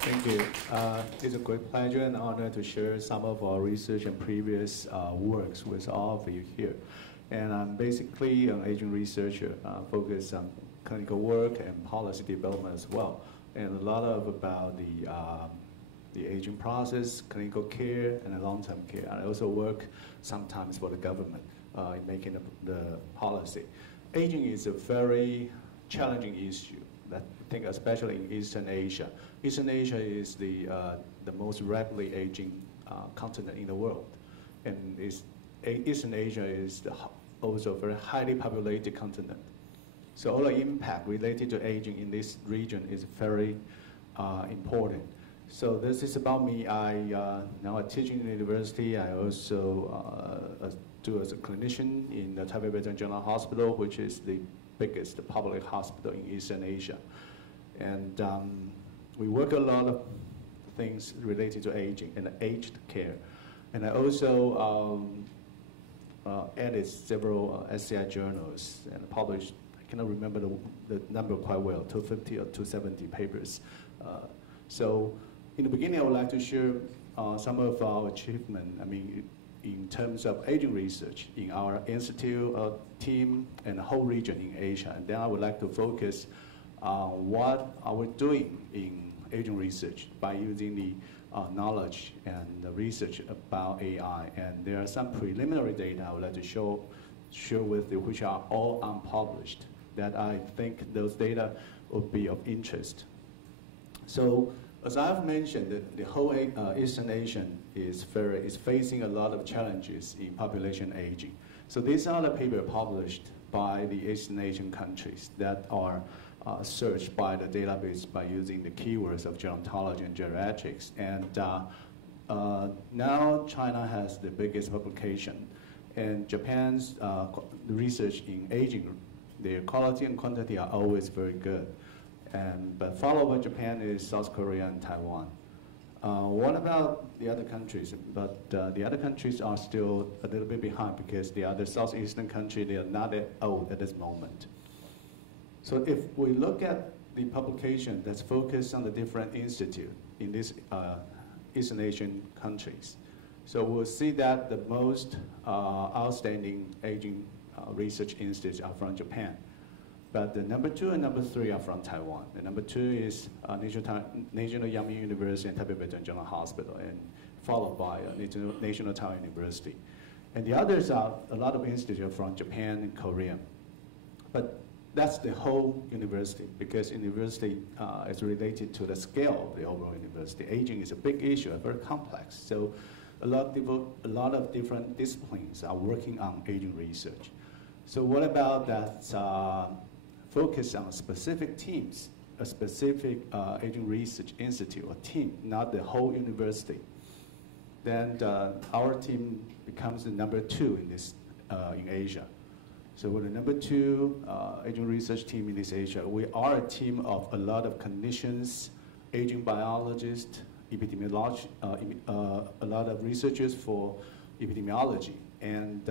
Thank you. It's a great pleasure and honor to share some of our research and previous works with all of you here. And I'm basically an aging researcher focused on clinical work and policy development as well. And a lot of about the aging process, clinical care, and long-term care. I also work sometimes for the government in making the policy. Aging is a very challenging issue. I think especially in Eastern Asia. Eastern Asia is the most rapidly aging continent in the world. And Eastern Asia is also a very highly populated continent. So all the impact related to aging in this region is very important. So this is about me. Now I teach in the university. I also do as a clinician in the Taipei Veteran General Hospital, which is the biggest public hospital in Eastern Asia. And we work a lot of things related to aging and aged care. And I also edit several SCI journals and published, I cannot remember the number quite well, 250 or 270 papers. So in the beginning, I would like to share some of our achievement, in terms of aging research in our institute team and the whole region in Asia. And then I would like to focus on what are we doing in aging research by using the knowledge and the research about AI. And there are some preliminary data I would like to share with you, which are all unpublished, that I think those data would be of interest. So as I've mentioned, the whole Eastern Asia is facing a lot of challenges in population aging. So these are the papers published by the Eastern Asian countries that are searched by the database by using the keywords of gerontology and geriatrics. And now China has the biggest publication. And Japan's research in aging, their quality and quantity are always very good. But followed by Japan is South Korea and Taiwan. What about the other countries? But the other countries are still a little bit behind because the other southeastern countries, they are not that old at this moment. So if we look at the publication that's focused on the different institutes in these Eastern Asian countries, so we'll see that the most outstanding aging research institutes are from Japan. But the number 2 and number 3 are from Taiwan. The number 2 is National Yang University and Taipei Veteran General Hospital, and followed by National Taiwan University. And the others are a lot of institutes from Japan and Korea. But that's the whole university, because university is related to the scale of the overall university. Aging is a big issue, very complex. So a lot of different disciplines are working on aging research. So what about that focus on specific teams, a specific aging research institute or team, not the whole university? Then our team becomes the number 2 in this in Asia. So we're the number 2 aging research team in this Asia. We are a team of a lot of clinicians, aging biologists, epidemiologists, a lot of researchers for epidemiology, and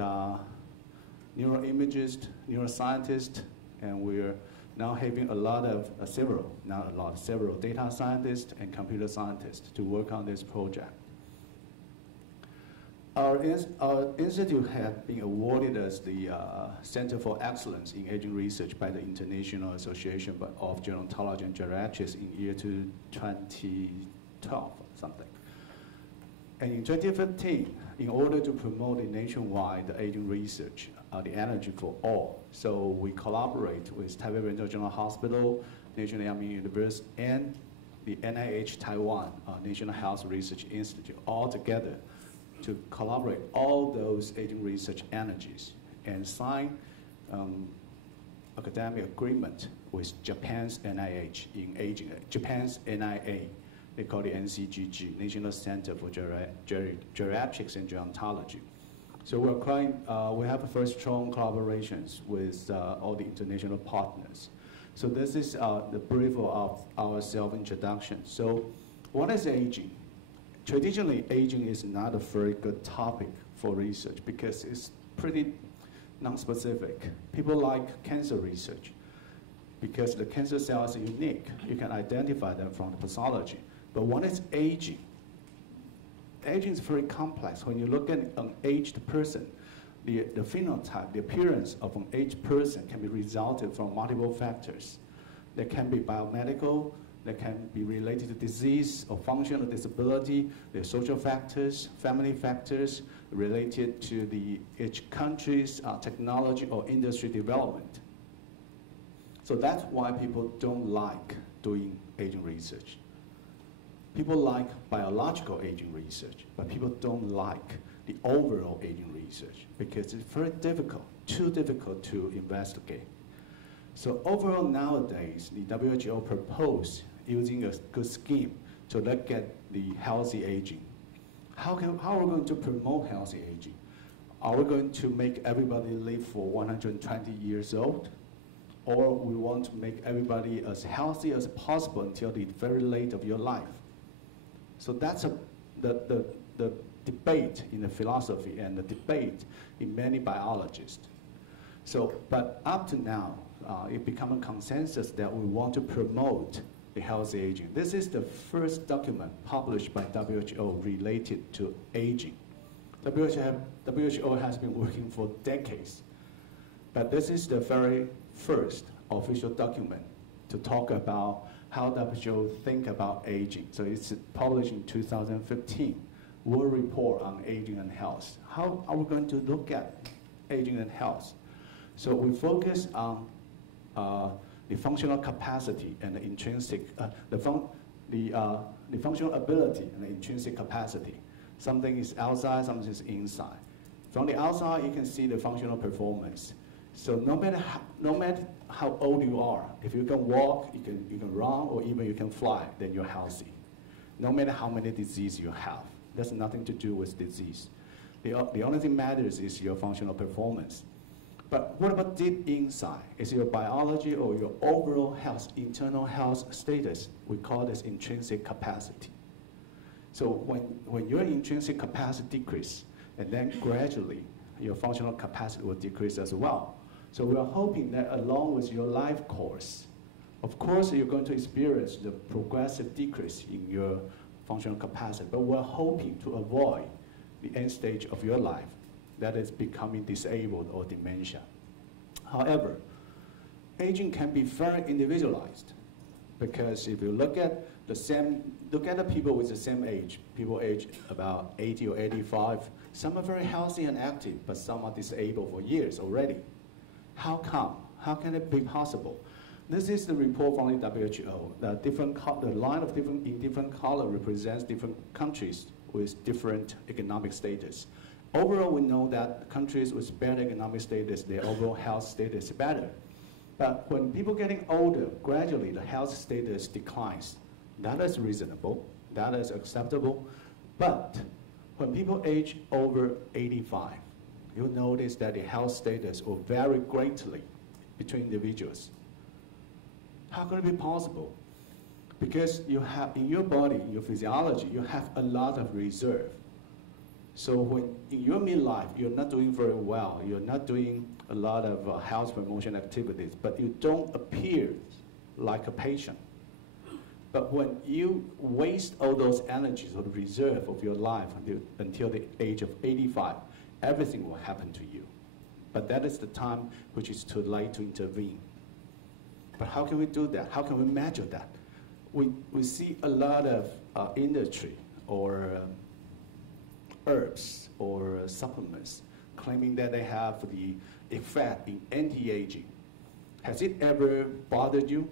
neuroimagists, neuroscientists, and we're now having several data scientists and computer scientists to work on this project. Our institute has been awarded as the Center for Excellence in Aging Research by the International Association of Gerontology and Geriatrics in year 2012 something. And in 2015, in order to promote the nationwide aging research, the energy for all, so we collaborate with Taipei Veteran General Hospital, National Yang University, and the NIH Taiwan National Health Research Institute all together to collaborate all those aging research energies and sign academic agreement with Japan's NIH in aging, Japan's NIA, they call it NCGG, National Center for Geriatrics and Gerontology. So we have very strong collaborations with all the international partners. So this is the brief of our self-introduction. So what is aging? Traditionally, aging is not a very good topic for research because it's pretty non-specific. People like cancer research because the cancer cells are unique. You can identify them from the pathology. But one is aging. Aging is very complex. When you look at an aged person, the phenotype, the appearance of an aged person can be resulted from multiple factors. There can be biomedical, there can be related to disease or functional disability, there are social factors, family factors related to each country's technology or industry development. So that's why people don't like doing aging research. People like biological aging research, but people don't like the overall aging research because it's very difficult, too difficult to investigate. So overall nowadays, the WHO proposed using a good scheme to look at the healthy aging. How are we going to promote healthy aging? Are we going to make everybody live for 120 years old? Or we want to make everybody as healthy as possible until the very late of your life? So that's the debate in the philosophy and the debate in many biologists. So, but up to now, it became a consensus that we want to promote the healthy aging. This is the first document published by WHO related to aging. WHO has been working for decades, but this is the very first official document to talk about how WHO think about aging. So it's published in 2015, World Report on Aging and Health. How are we going to look at aging and health? So we focus on the functional capacity and the intrinsic, the functional ability and the intrinsic capacity. Something is outside, something is inside. From the outside, you can see the functional performance. So no matter how old you are, if you can walk, you can run, or even you can fly, then you're healthy. No matter how many diseases you have, that's nothing to do with disease. The only thing matters is your functional performance. But what about deep inside? Is your biology or your overall health, internal health status? We call this intrinsic capacity. So when your intrinsic capacity decreases, and then gradually your functional capacity will decrease as well. So we are hoping that along with your life course, of course you're going to experience the progressive decrease in your functional capacity, but we're hoping to avoid the end stage of your life, that is becoming disabled or dementia. However, aging can be very individualized, because if you look at the people with the same age, people age about 80 or 85, some are very healthy and active, but some are disabled for years already. How come? How can it be possible? This is the report from the WHO. The line of different color represents different countries with different economic status. Overall, we know that countries with better economic status, their overall health status is better. But when people getting older, gradually the health status declines. That is reasonable, that is acceptable. But when people age over 85, you'll notice that the health status will vary greatly between individuals. How can it be possible? Because you have, in your body, in your physiology, you have a lot of reserve. So when in your midlife, you're not doing very well, you're not doing a lot of health promotion activities, but you don't appear like a patient. But when you waste all those energies or the reserve of your life until the age of 85, everything will happen to you. But that is the time which is too late to intervene. But how can we do that? How can we measure that? We see a lot of industry or herbs or supplements claiming that they have the effect in anti-aging. Has it ever bothered you?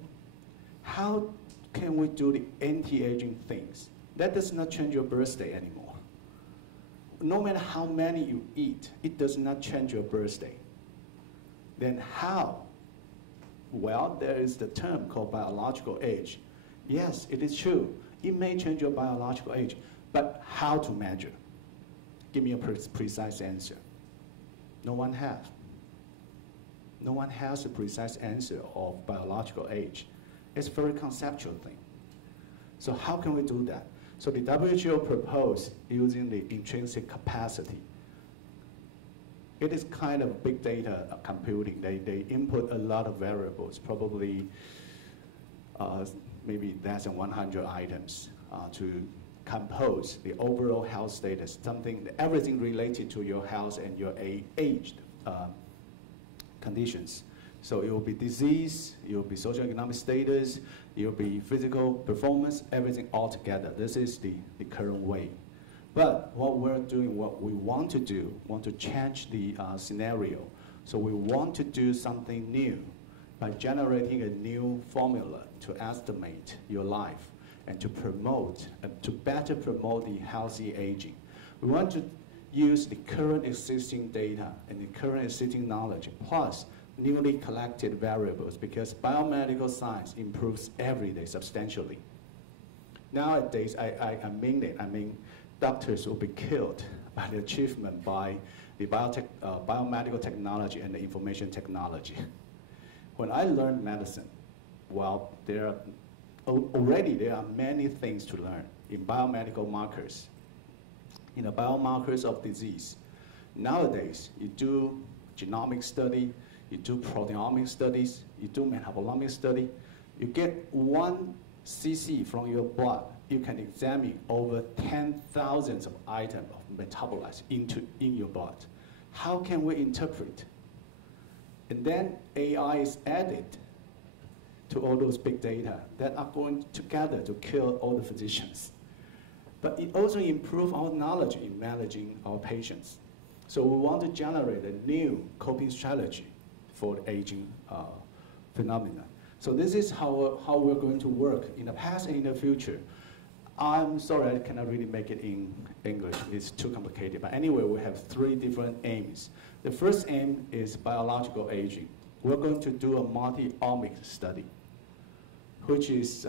How can we do the anti-aging things? That does not change your birthday anymore. No matter how many you eat, it does not change your birthday. Then how? Well, there is the term called biological age. Yes, it is true. It may change your biological age, but how to measure? Give me a precise answer. No one has. No one has a precise answer of biological age. It's a very conceptual thing. So how can we do that? So the WHO proposed using the intrinsic capacity. It is kind of big data computing. They input a lot of variables, probably maybe less than 100 items. to compose the overall health status, everything related to your health and your aged conditions. So it will be disease, it will be socioeconomic status, it will be physical performance, everything all together. This is the current way. But what we're doing, what we want to do, want to change the scenario. So we want to do something new by generating a new formula to estimate your life and to promote, to better promote the healthy aging. We want to use the current existing data and the current existing knowledge plus newly collected variables, because biomedical science improves every day substantially. Nowadays, I mean it. I mean, doctors will be killed by the achievement by the biomedical technology and the information technology. When I learned medicine, well, already there are many things to learn in biomedical markers, in the biomarkers of disease. Nowadays, you do genomic study, you do proteomic studies, you do metabolomic study, you get 1 cc from your blood, you can examine over 10,000 of items of metabolites in your blood. How can we interpret? And then AI is added to all those big data that are going together to kill all the physicians. But it also improves our knowledge in managing our patients. So we want to generate a new coping strategy for the aging phenomenon. So this is how we're going to work in the past and in the future. I'm sorry, I cannot really make it in English. It's too complicated. But anyway, we have 3 different aims. The first aim is biological aging. We're going to do a multi-omic study, which is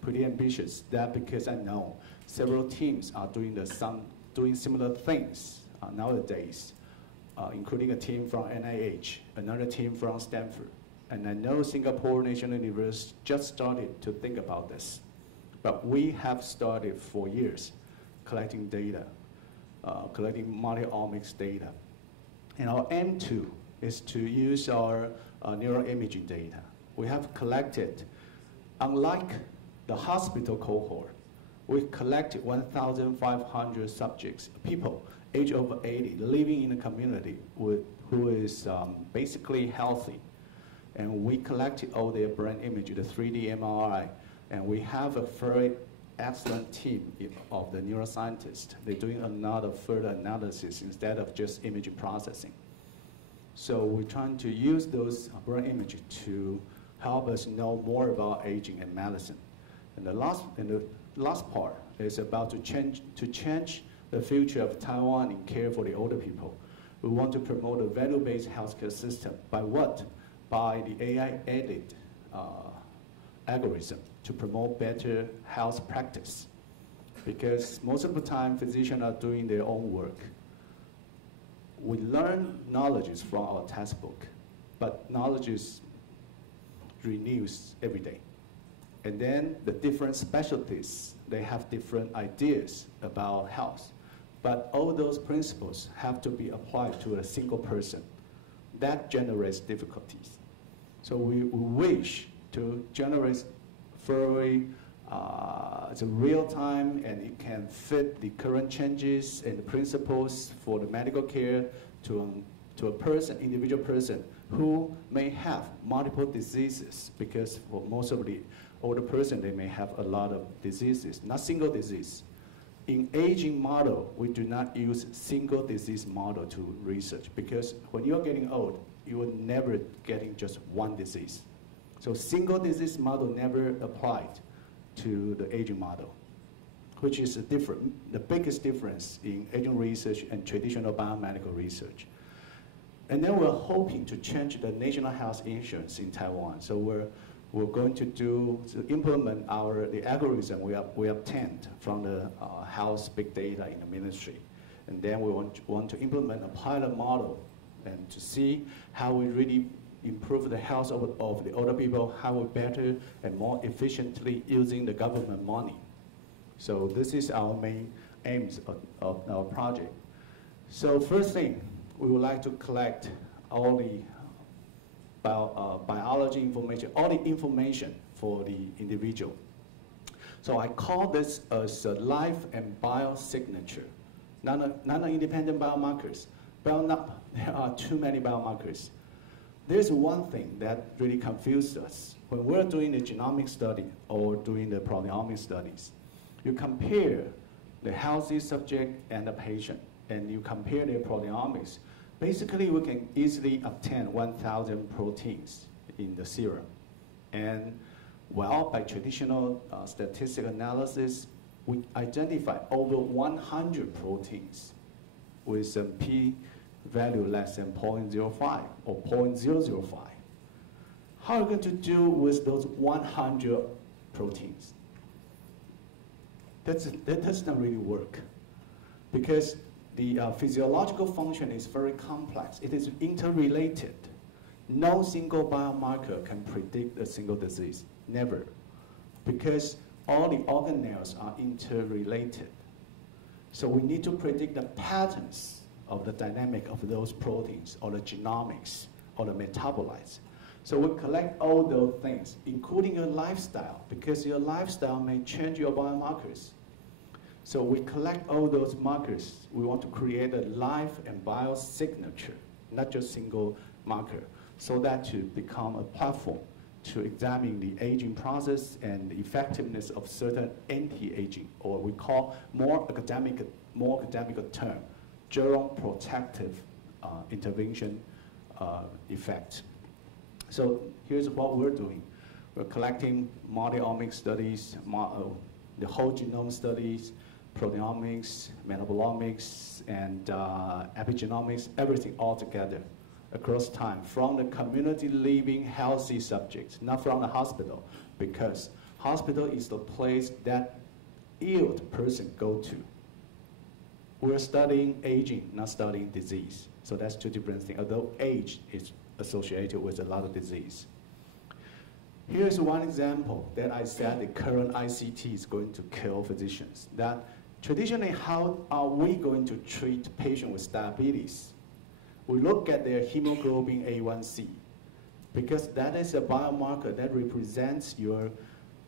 pretty ambitious. That because I know several teams are doing similar things nowadays, including a team from NIH, another team from Stanford. And I know Singapore National University just started to think about this. But we have started for years collecting data, collecting multi-omics data. And our aim too is to use our neuroimaging data. We have collected, unlike the hospital cohort, we collected 1,500 subjects, people age over 80, living in a community who is basically healthy. And we collected all their brain image, the 3D MRI. And we have a very excellent team of the neuroscientists. They're doing another further analysis instead of just image processing. So we're trying to use those brain images to help us know more about aging and medicine. And the last part is about to change the future of Taiwan in care for the older people. We want to promote a value-based healthcare system. By what? By the AI-aided algorithm to promote better health practice. Because most of the time, physicians are doing their own work. We learn knowledge from our textbook, but knowledge is renews every day. And then the different specialties, they have different ideas about health. But all those principles have to be applied to a single person. That generates difficulties. So we wish to generate very it's a real time, and it can fit the current changes and the principles for the medical care to a person, individual person who may have multiple diseases, because for most of the older person, they may have a lot of diseases, not single disease. In aging model, we do not use single disease model to research, because when you're getting old, you will never getting just one disease. So single disease model never applied to the aging model, which is the biggest difference in aging research and traditional biomedical research. And then we're hoping to change the national health insurance in Taiwan. So we're going to implement the algorithm we obtained from the health big data in the ministry. And then we want to implement a pilot model and to see how we really improve the health of the older people, how we better and more efficiently using the government money. So this is our main aims of our project. So first thing, we would like to collect all the biology information, all the information for the individual. So I call this as a life and biosignature, non-independent biomarkers. There are too many biomarkers. There's one thing that really confused us. When we're doing the genomic study or doing the proteomic studies, you compare the healthy subject and the patient, and you compare their proteomics. Basically, we can easily obtain 1,000 proteins in the serum. And well, by traditional statistical analysis, we identify over 100 proteins with a p-value less than 0.05 or 0.005. How are we going to do with those 100 proteins? That does not really work, because the physiological function is very complex. It is interrelated. No single biomarker can predict a single disease, never, because all the organelles are interrelated. So we need to predict the patterns of the dynamic of those proteins, or the genomics, or the metabolites. So we collect all those things, including your lifestyle, because your lifestyle may change your biomarkers. So we collect all those markers. We want to create a life and biosignature, not just single marker, so that to become a platform to examine the aging process and the effectiveness of certain anti-aging, or we call more academic term, geroprotective intervention effect. So here's what we're doing. We're collecting multi-omic studies, the whole genome studies, proteomics, metabolomics, and epigenomics, everything all together across time, from the community living healthy subjects, not from the hospital, because hospital is the place that ill person go to. We're studying aging, not studying disease. So that's two different things, although age is associated with a lot of disease. Here's one example that I said the current ICT is going to kill physicians. That traditionally, how are we going to treat patients with diabetes? We look at their hemoglobin A1C, because that is a biomarker that represents your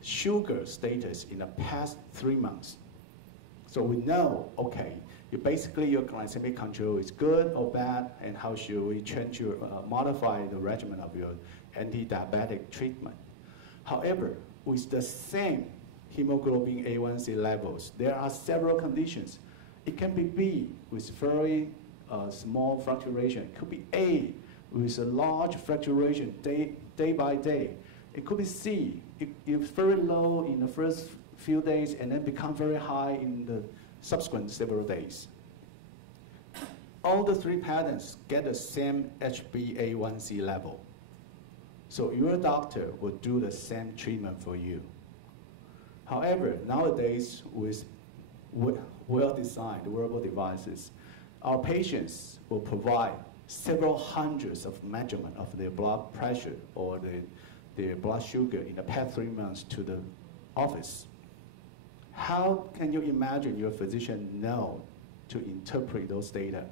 sugar status in the past 3 months. So we know, okay, basically your glycemic control is good or bad, and how should we change your, modify the regimen of your anti-diabetic treatment. However, with the same hemoglobin A1C levels, there are several conditions. It can be B with very small fluctuation. It could be A with a large fluctuation day by day. It could be C. It's very low in the first few days and then become very high in the subsequent several days. All the three patterns get the same HbA1c level. So your doctor will do the same treatment for you. However, nowadays with well-designed wearable devices, our patients will provide several hundreds of measurements of their blood pressure or their blood sugar in the past 3 months to the office. How can you imagine your physician know to interpret those data?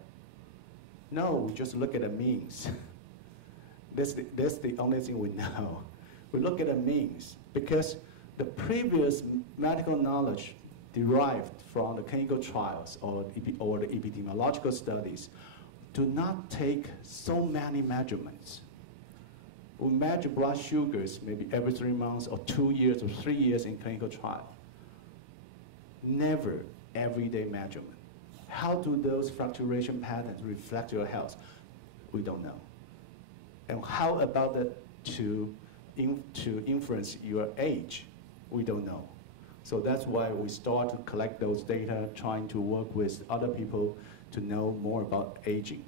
No, we just look at the means. That's the only thing we know. We look at the means, because the previous medical knowledge derived from the clinical trials or the epidemiological studies do not take so many measurements. We measure blood sugars maybe every 3 months or 2 years or 3 years in clinical trial. Never everyday measurement. How do those fluctuation patterns reflect your health? We don't know. And how about that to influence your age? We don't know. So that's why we start to collect those data, trying to work with other people to know more about aging.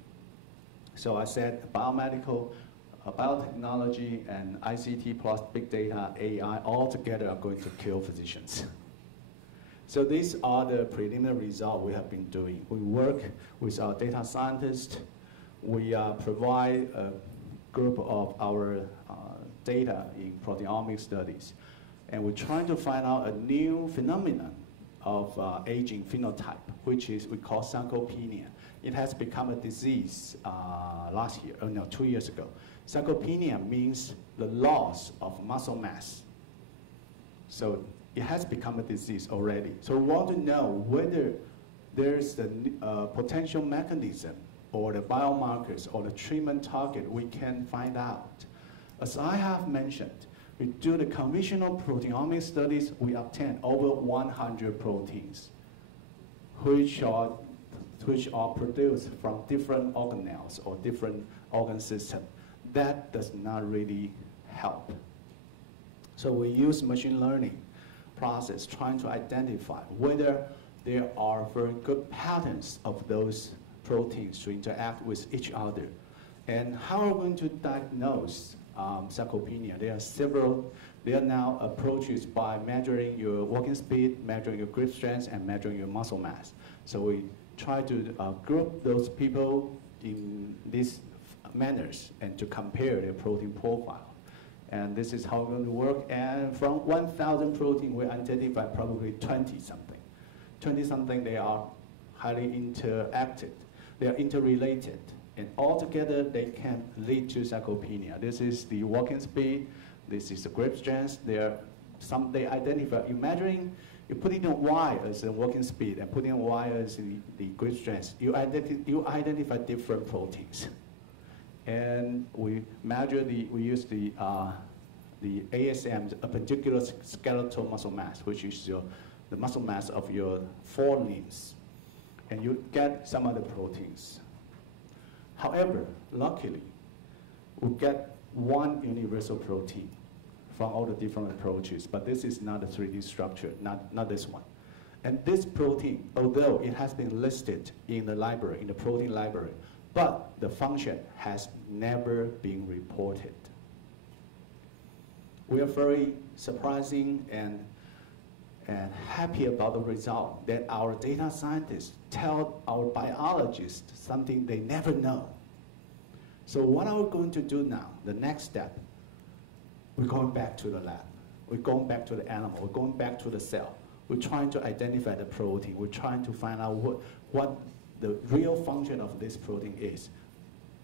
So I said biomedical, biotechnology, and ICT plus big data, AI, all together are going to kill physicians. So these are the preliminary results we have been doing. We work with our data scientists. We provide a group of our data in proteomic studies. And we're trying to find out a new phenomenon of aging phenotype, which is we call sarcopenia. It has become a disease 2 years ago. Sarcopenia means the loss of muscle mass. So it has become a disease already. So we want to know whether there's a potential mechanism or the biomarkers or the treatment target we can find out. As I have mentioned, we do the conventional proteomic studies, we obtain over 100 proteins, which are produced from different organelles or different organ systems. That does not really help. So we use machine learning process trying to identify whether there are very good patterns of those proteins to interact with each other. And how are we going to diagnose sarcopenia? There are now approaches by measuring your walking speed, measuring your grip strength, and measuring your muscle mass. So we try to group those people in these manners and to compare their protein profile. And this is how it's going to work. And from 1,000 protein, we identify probably 20-something. 20-something, they are highly interacted. They are interrelated. And altogether, they can lead to sarcopenia. This is the walking speed. This is the grip strength. They identify, you put in a Y as the walking speed and put in a Y as the grip strength. You identify different proteins. And we use the ASM, a particular skeletal muscle mass, which is the muscle mass of your forelimbs. And you get some other proteins. However, luckily, we get one universal protein from all the different approaches, but this is not a 3D structure, not this one. And this protein, although it has been listed in the library, in the protein library, but the function has never been reported. We are very surprising and happy about the result that our data scientists tell our biologists something they never know. So what are we going to do now? The next step, we're going back to the lab. We're going back to the animal. We're going back to the cell. We're trying to identify the protein. We're trying to find out what the real function of this protein is.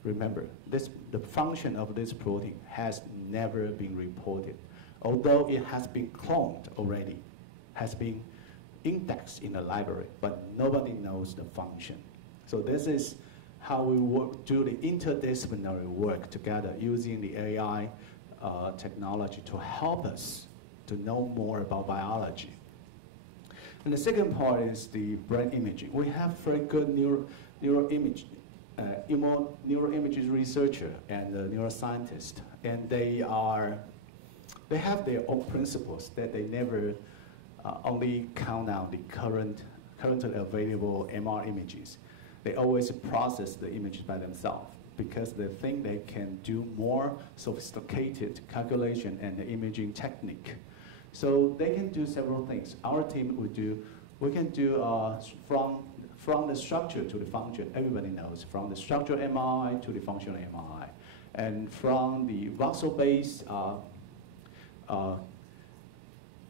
Remember, the function of this protein has never been reported. Although it has been cloned already, has been indexed in the library, but nobody knows the function. So this is how we do the interdisciplinary work together using the AI technology to help us to know more about biology. And the second part is the brain imaging. We have very good neuroimaging researcher and neuroscientist, and they have their own principles that they never only count out the currently available MR images. They always process the images by themselves because they think they can do more sophisticated calculation and the imaging technique. So they can do several things. Our team we can do from the structure to the function. Everybody knows, from the structural MRI to the functional MRI. And from the voxel-based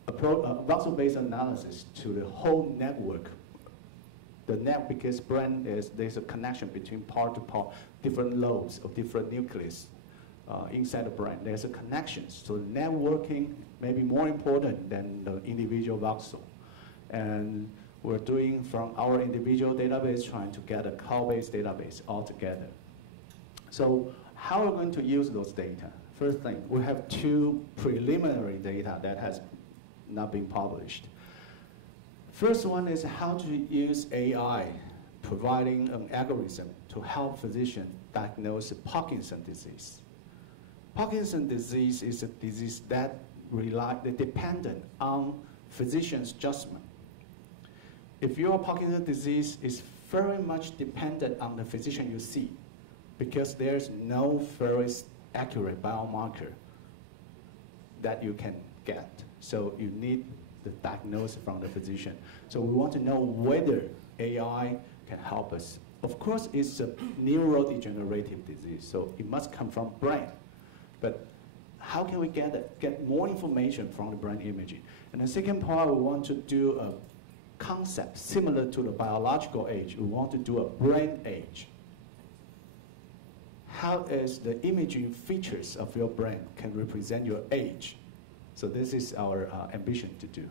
voxel-based analysis to the whole network. Because there's a connection between part to part, different lobes of different nucleus inside the brain. There's a connection. So networking may be more important than the individual voxel. And we're doing from our individual database, trying to get a cloud-based database altogether. So how are we going to use those data? First thing, we have two preliminary data that has not been published. First one is how to use AI, providing an algorithm to help physicians diagnose Parkinson's disease. Parkinson's disease is a disease that dependent on physician's judgment. If your Parkinson's disease is very much dependent on the physician you see, because there's no very accurate biomarker that you can get. So you need the diagnosis from the physician. So we want to know whether AI can help us. Of course, it's a neurodegenerative disease, so it must come from brain. But how can we get more information from the brain imaging? And the second part, we want to do a concept similar to the biological age. We want to do a brain age. How is the imaging features of your brain can represent your age? So this is our ambition to do.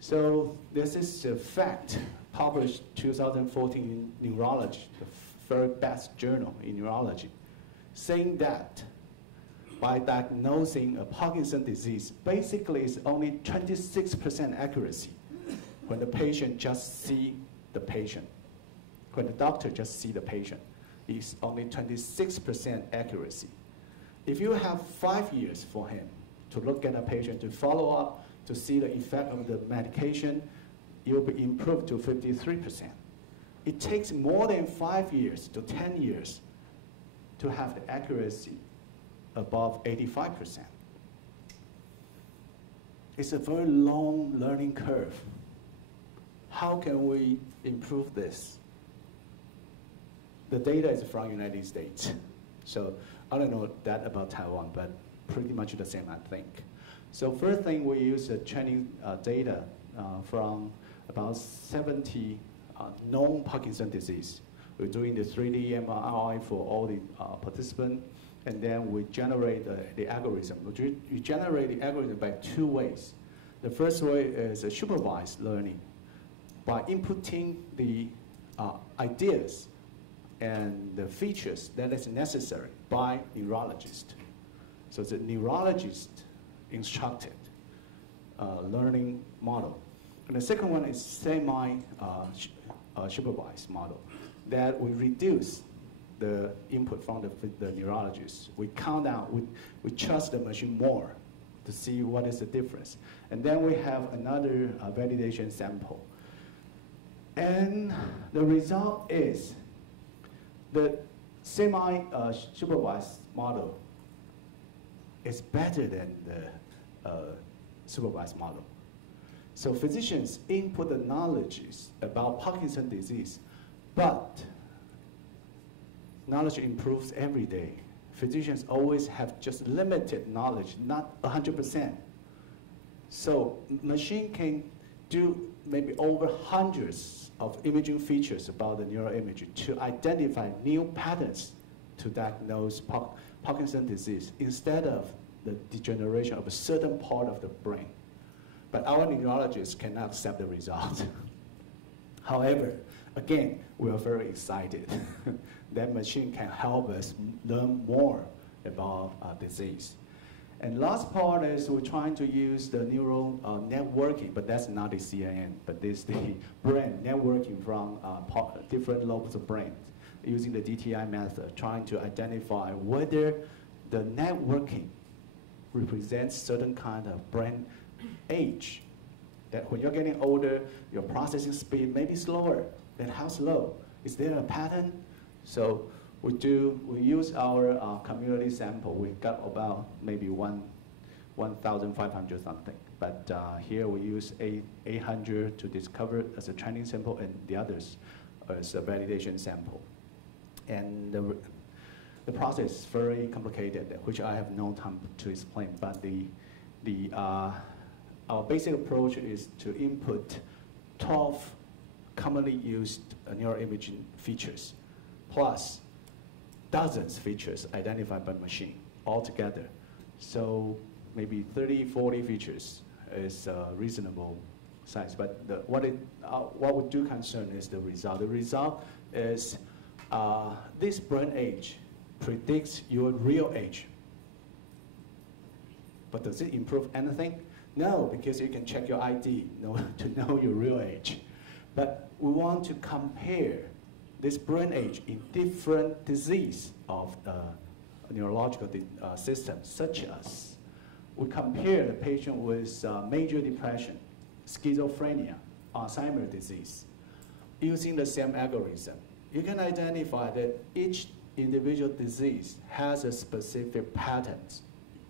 So this is a fact published 2014 in Neurology, the very best journal in neurology, saying that by diagnosing a Parkinson's disease, basically it's only 26% accuracy when the patient just see the patient. When the doctor just see the patient, it's only 26% accuracy. If you have 5 years for him to look at a patient, to follow up, to see the effect of the medication, it will be improved to 53%. It takes more than 5 years to 10 years to have the accuracy above 85%. It's a very long learning curve. How can we improve this? The data is from United States. So I don't know that about Taiwan, but pretty much the same, I think. So first thing, we use the training data from about 70 known Parkinson's disease. We're doing the 3D MRI for all the participants, and then we generate the algorithm. We generate the algorithm by 2 ways. The first way is a supervised learning by inputting the ideas and the features that is necessary by neurologist. So the neurologist instructed learning model. And the second one is semi-supervised model, that we reduce the input from the neurologist. We count down, we trust the machine more to see what is the difference. And then we have another validation sample. And the result is the semi-supervised model is better than the supervised model. So physicians input the knowledge about Parkinson's disease, but knowledge improves every day. Physicians always have just limited knowledge, not 100%. So machine can do maybe over hundreds of imaging features about the neuroimaging to identify new patterns to diagnose Parkinson's disease instead of the degeneration of a certain part of the brain. But our neurologists cannot accept the result. However, again, we are very excited that machine can help us learn more about disease. And last part is we're trying to use the neural networking, but that's not the CNN, but this the brain networking from different lobes of brain using the DTI method, trying to identify whether the networking represents certain kind of brain age. That when you're getting older, your processing speed may be slower. Then how slow? Is there a pattern? So we use our community sample. We got about maybe 1,500 something. But here we use 800 to discover as a training sample, and the others as a validation sample. And the process is very complicated, which I have no time to explain. But our basic approach is to input 12 commonly used neuroimaging features, plus dozens features identified by machine altogether. So maybe 30, 40 features is a reasonable size. But what we do concern is the result. The result is this brain age predicts your real age. But does it improve anything? No, because you can check your ID to know your real age. But we want to compare this brain age in different disease of neurological systems, such as we compare the patient with major depression, schizophrenia, Alzheimer's disease. Using the same algorithm, you can identify that each individual disease has a specific pattern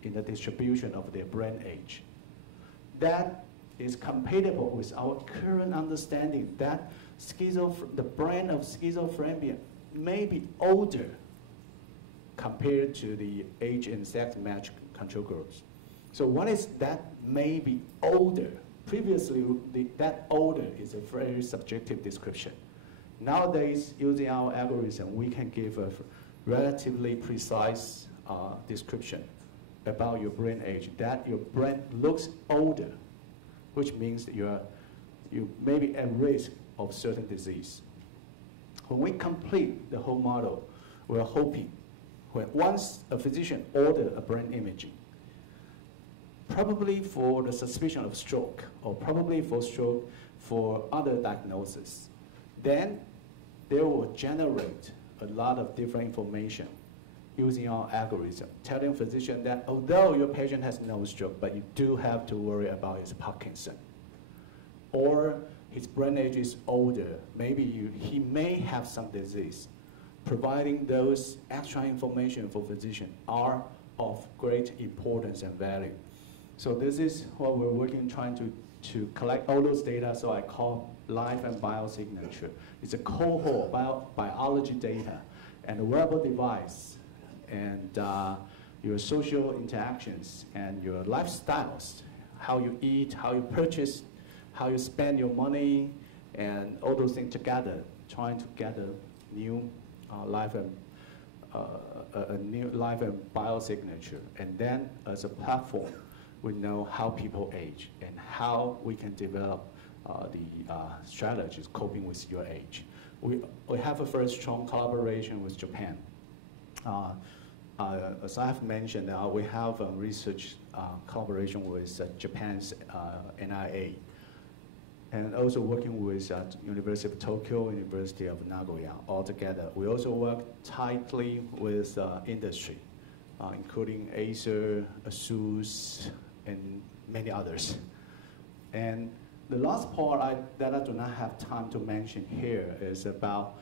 in the distribution of their brain age. That is compatible with our current understanding that the brain of schizophrenia may be older compared to the age and sex matched control groups. So what is that may be older? Previously, that older is a very subjective description. Nowadays, using our algorithm, we can give a relatively precise description about your brain age, that your brain looks older, which means that you may be at risk of certain disease. When we complete the whole model, we're hoping when once a physician orders a brain imaging, probably for the suspicion of stroke, or probably for stroke for other diagnosis, then they will generate a lot of different information using our algorithm, telling physician that although your patient has no stroke, but you do have to worry about his Parkinson. Or his brain age is older, maybe he may have some disease. Providing those extra information for physician are of great importance and value. So this is what we're working, trying to collect all those data, so I call life and biosignature. It's a cohort of biology data and a wearable device and your social interactions and your lifestyles, how you eat, how you purchase, how you spend your money, and all those things together, trying to get a new life and biosignature. And then as a platform, we know how people age and how we can develop the strategies coping with your age. We have a very strong collaboration with Japan. As I have mentioned, we have a research collaboration with Japan's NIA, and also working with University of Tokyo, University of Nagoya, all together. We also work tightly with industry, including Acer, ASUS, and many others. And the last part that I do not have time to mention here is about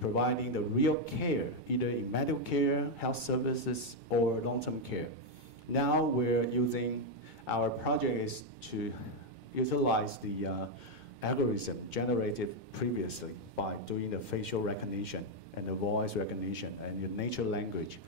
providing the real care, either in medical care, health services, or long-term care. Now we're using, our project is to utilize the algorithm generated previously by doing the facial recognition and the voice recognition and your natural language,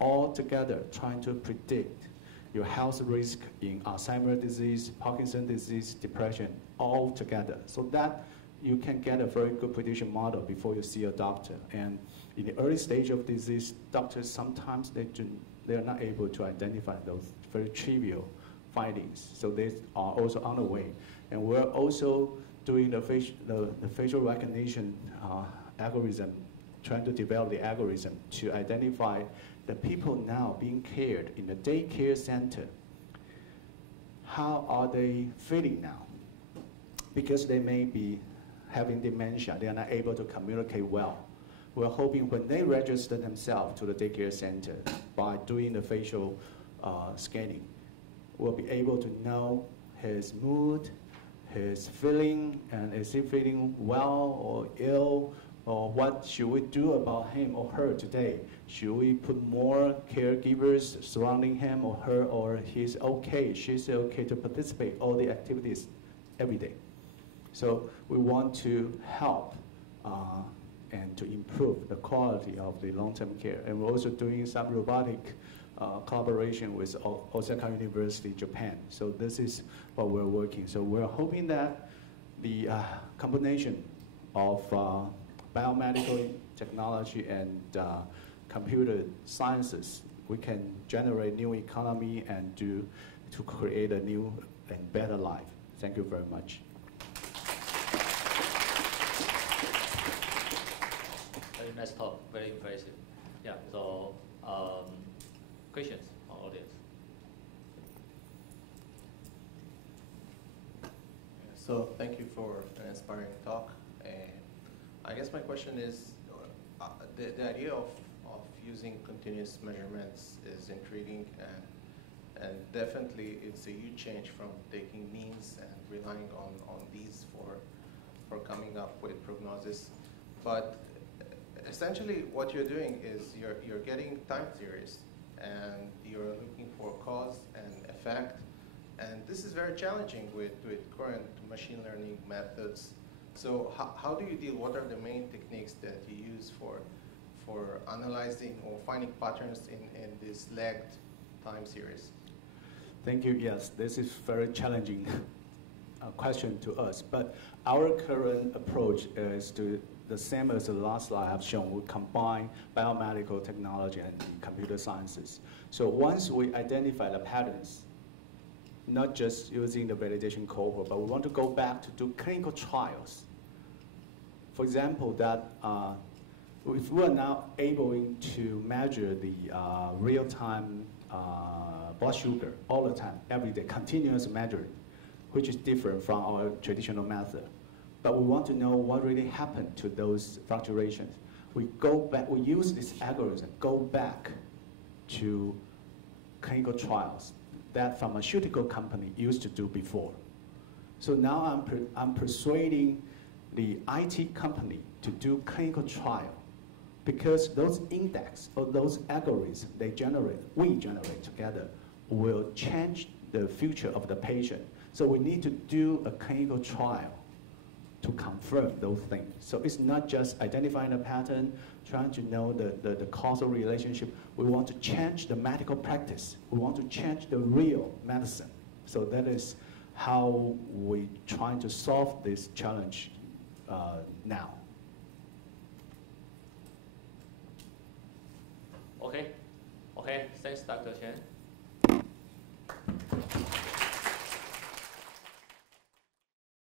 all together trying to predict your health risk in Alzheimer's disease, Parkinson's disease, depression, all together, so that you can get a very good prediction model before you see a doctor. And in the early stage of disease, doctors sometimes they're not able to identify those very trivial findings. So they are also on the way. And we're also doing the facial recognition algorithm, trying to develop the algorithm to identify the people now being cared in the daycare center. How are they feeling now? Because they may be having dementia, they are not able to communicate well. We're hoping when they register themselves to the daycare center by doing the facial scanning, we'll be able to know his mood, his feeling, and is he feeling well or ill, or what should we do about him or her today? Should we put more caregivers surrounding him or her, or he's okay, she's okay to participate all the activities every day? So we want to help and to improve the quality of the long-term care. And we're also doing some robotic collaboration with Osaka University, Japan. So this is what we're working. So we're hoping that the combination of biomedical technology and computer sciences, we can generate new economy and to create a new and better life. Thank you very much. Very nice talk, very impressive. Yeah, so questions from audience? So thank you for an inspiring talk. And I guess my question is, the idea of using continuous measurements is intriguing, and definitely it's a huge change from taking means and relying on these for coming up with prognosis. But essentially what you're doing is you're getting time series, and you're looking for cause and effect. And this is very challenging with current machine learning methods. So how do you deal? What are the main techniques that you use for analyzing or finding patterns in this lagged time series? Thank you. Yes, this is very challenging question to us. But our current approach is the same as the last slide I've shown. We combine biomedical technology and computer sciences. So once we identify the patterns, not just using the validation cohort, but we want to go back to do clinical trials. For example, that if we are now able to measure the real-time blood sugar all the time, every day, continuous measuring, which is different from our traditional method. But we want to know what really happened to those fluctuations. We go back, we use this algorithm, go back to clinical trials that pharmaceutical company used to do before. So now I'm persuading the IT company to do clinical trial because those index or those algorithms we generate together will change the future of the patient. So we need to do a clinical trial to confirm those things. So it's not just identifying a pattern, trying to know the causal relationship. We want to change the medical practice. We want to change the real medicine. So that is how we trying to solve this challenge now. Okay, thanks, Dr. Chen.